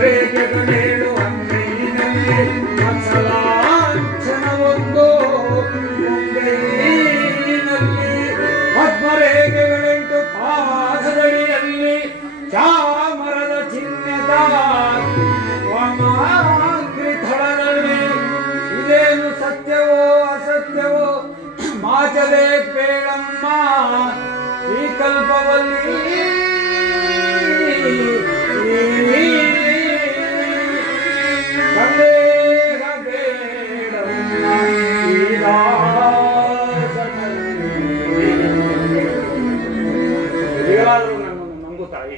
ರೇಖೆಗಳೇಳು ಅಂಗೈನಲ್ಲಿ ಮತ್ಸಲಾಂಛನವೊಂದು ಮುಂಗೈನಲ್ಲಿ ಪದ್ಮರೇಖೆಗಳೆಂಟು ಪಾದದಡಿಯಲ್ಲಿ ಚಾಮರದ ಚಿಹ್ನೆದ ವಾಮಾಂಗ್ರಿಥಳದಲ್ಲಿ ಇದೇನು ಸತ್ಯವೋ ಅಸತ್ಯವೋ ಮಾಚಲೇ ಬೇಡಮ್ಮ ಈ ಕಲ್ಪವಲ್ಲಿ ನಂಬು ತಾಯಿ.